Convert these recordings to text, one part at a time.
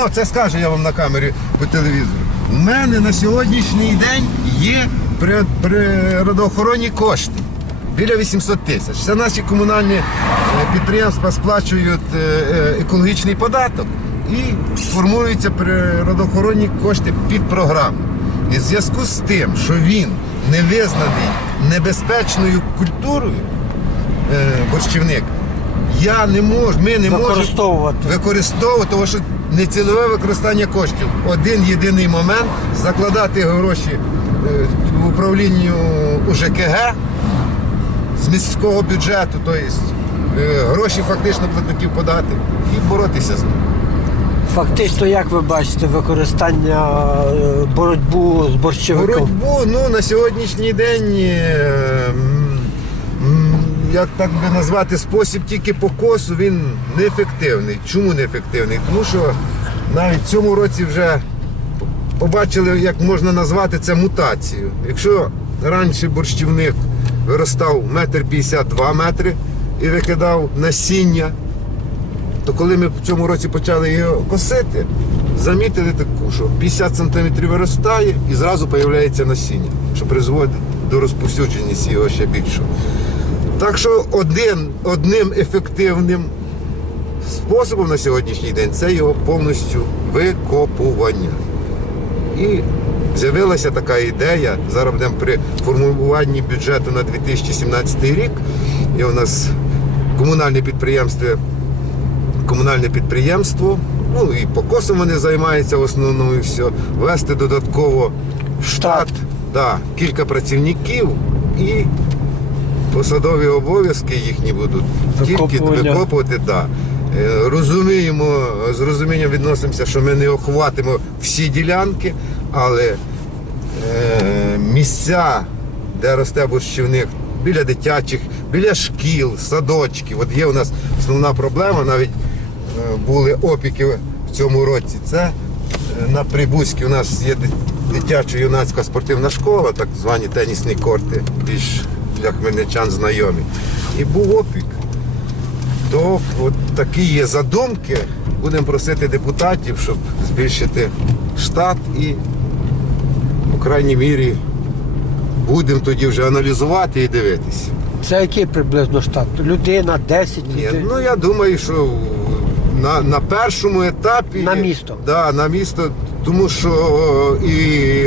воно це скаже я вам на камері по телевізору. У мене на сьогоднішній день є при- природоохоронні кошти. Біля 800 тисяч. Це наші комунальні е, підприємства сплачують е, е, екологічний податок і формуються природоохоронні кошти під програму. І в зв'язку з тим, що він не визнаний небезпечною культурою, борщівник, я не можу, ми не можемо використовувати, тому що нецільове використання коштів. Один єдиний момент закладати гроші е, в управлінню УЖКГ з міського бюджету, тобто гроші фактично платників подати і боротися з ним. Фактично, як ви бачите, використання е, боротьбу з борщовиком? Боротьбу ну, на сьогоднішній день, як так би назвати, спосіб тільки покосу, він неефективний. Чому неефективний? Тому що навіть в цьому році вже побачили, як можна назвати це мутацією. Якщо раніше борщівник виростав метр 52 метри і викидав насіння, то коли ми в цьому році почали його косити, замітили таку, що 50 см виростає і зразу з'являється насіння, що призводить до розповсюдженості його ще більшого. Так що один, одним ефективним способом на сьогоднішній день це його повністю викопування. І з'явилася така ідея. Зараз будемо при формуванні бюджету на 2017 рік. І у нас комунальне підприємство, комунальне підприємство, ну і покосом вони займаються в основному і все. Вести додатково в штат, да, кілька працівників і посадові обов'язки їхні будуть тільки Викопування. викопувати. Да. Е, Розуміємо, з розумінням відносимося, що ми не охватимо всі ділянки, але е, місця, де росте борщівник, біля дитячих, біля шкіл, садочків. От є у нас основна проблема, навіть е, були опіки в цьому році. Це е, на Прибузькій у нас є дитячо-юнацька спортивна школа, так звані тенісні корти, більш для хмельничан знайомі. І був опік. То от такі є задумки. Будемо просити депутатів, щоб збільшити штат і, по крайній мірі, будемо тоді вже аналізувати і дивитися. Це який приблизно штат? Людина, 10 Ні, людей? ну я думаю, що на, на першому етапі На місто? Да, на місто, тому що і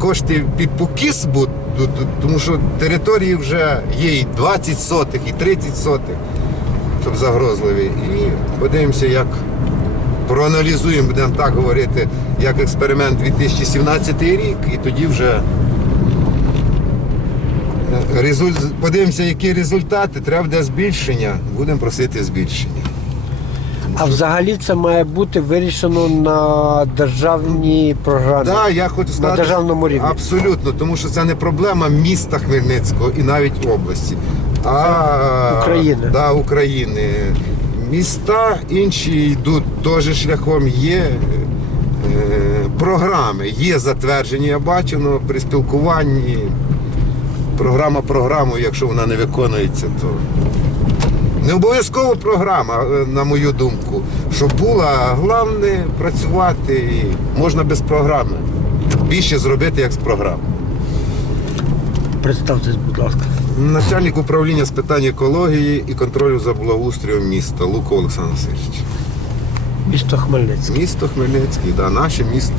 кошти під покіс будуть, тому що території вже є і 20 сотих, і 30 сотих, щоб загрозливі. І подивимося, як проаналізуємо, будемо так говорити, як експеримент 2017 рік, і тоді вже. е, Подивимося, які результати, треба буде збільшення, будемо просити збільшення. А взагалі це має бути вирішено на державній програмі. Да, я хочу сказати, державному рівні. Абсолютно, тому що це не проблема міста Хмельницького і навіть області, а України. Да, України. Міста інші йдуть теж шляхом. Є е, програми, є затверджені, я бачу, але при спілкуванні програма програмою, якщо вона не виконується, то не обов'язково програма, е, на мою думку, щоб була, головне працювати і можна без програми. Більше зробити, як з програми. Представтесь, будь ласка. Начальник управління з питань екології і контролю за благоустрієм міста Луко Олександр Васильович. Місто Хмельницький. Місто Хмельницький, да, наше місто.